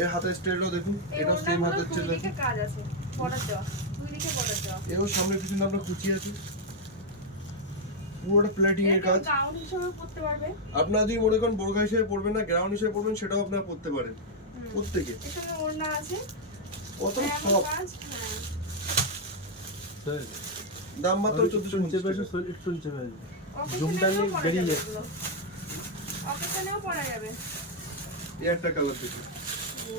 এর হাতের স্টাইলটাও দেখুন, এটাও সেম হাতের স্টাইল আছে, কাজ আছে বর্ডার দেওয়া, দুই দিকে বর্ডার দেওয়া। এও সামনে পিছনে আপনার কুচি আছে, পুরোটা প্লেটিং এর কাজ। গাউন হিসেবে পরতে পারবে। আপনারা যদি মনে করেন বোরখা হিসেবে পরবেন না, গ্রাউন্ড হিসেবে পরবেন, সেটাও আপনারা পরতে পারেন। প্রত্যেকে এখানে ওড়না আছে, কত সব কাজ। হ্যাঁ, দাম মাত্র 1450 টাকা। জুমটালে বেরিয়ে যাচ্ছে, অকেশনেও পরা যাবে। এই একটা কালার দেখুন, ও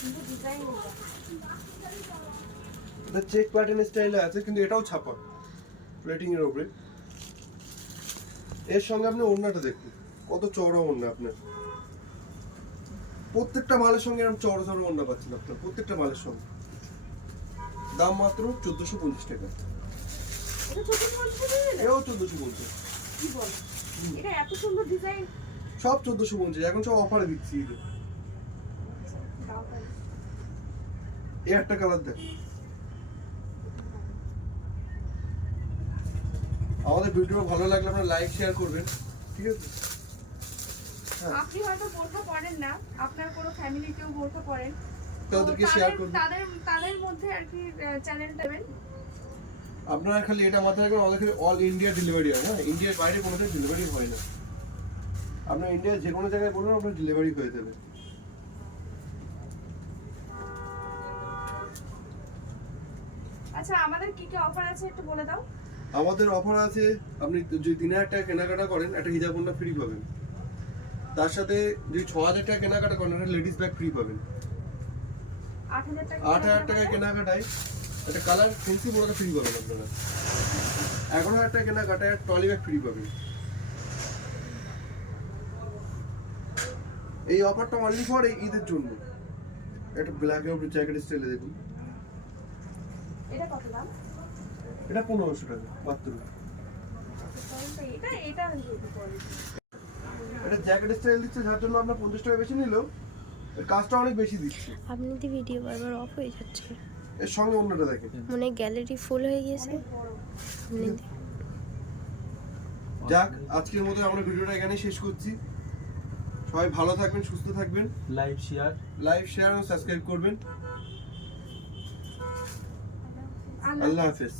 কিন্তু ডিজাইন এটা চেক প্যাটার্ন স্টাইলে আছে, কিন্তু এটাও ছাপা প্লেটিং এর উপরে। এর সঙ্গে আপনি ওড়নাটা দেখুন, কত চওড়া ওড়না আপনার। প্রত্যেকটা মালের সঙ্গে এরকম চওড়া চওড়া ওড়না পাচ্ছেন আপনার, প্রত্যেকটা মালের সঙ্গে। দাম মাত্র 1450 টাকা। এটা 1450 এও 1450। কি বল, এটা এত সুন্দর ডিজাইন। সব 1450, এখন সব অফারে দিচ্ছি। এই একটা কালার দেখ। আমাদের ভিডিও ভালো লাগলে আপনারা লাইক শেয়ার করবেন, ঠিক আছে? আপনি হয়তো বোরখা পরেন না, আপনার কোনো ফ্যামিলি কেউ বোরখা পরেন, তাদেরকে শেয়ার করবেন, তাদের মধ্যে আর কি চ্যানেল দেবেন। আপনারা খালি এটা মাথায় রাখবেন, আমাদের খালি অল ইন্ডিয়া ডেলিভারি হয়। হ্যাঁ, ইন্ডিয়ার বাইরে কোনো ডেলিভারি হয় না। আপনার ইন্ডিয়ার যে কোনো জায়গায় বলুন, আপনার ডেলিভারি হয়ে যাবে। আচ্ছা, আমাদের কি কি অফার আছে একটু বলে দাও। আমাদের অফার আছে, আপনি যদি 3000 টাকা কেনাকাটা করেন, একটা হিজাব ওড়না ফ্রি পাবেন। তার সাথে যদি 6000 টাকা কেনাকাটা করেন, একটা লেডিস ব্যাগ ফ্রি পাবেন। 8000 টাকা 8000 টাকা কেনাকাটায় একটা কালার ফেন্সি বোরকা ফ্রি পাবেন আপনারা। 11000 টাকা কেনাকাটায় ট্রলি ব্যাগ ফ্রি পাবেন। এই অফারটা অনলি ফর এই ঈদের জন্য। একটা ব্ল্যাক এর উপরে জ্যাকেট স্টাইলে দেখুন, এটা কত দাম? এটা 1500 টাকা মাত্র। এটা এটা জ্যাকেট স্টাইল দিচ্ছে, যার জন্য আপনার 50 টাকা বেশি নিলেও এর কাজটা অনেক বেশি দিচ্ছে। আপনাদের ভিডিও বারবার অফ হয়ে যাচ্ছে, এর সঙ্গে অন্যটা দেখেন, মানে গ্যালারি ফুল হয়ে গেছে। যাক, আজকের মতো আমরা ভিডিওটা এখানেই শেষ করছি। সবাই ভালো থাকবেন, সুস্থ থাকবেন। লাইভ শেয়ার এবং সাবস্ক্রাইব করবেন। আল্লাহ হাফেজ।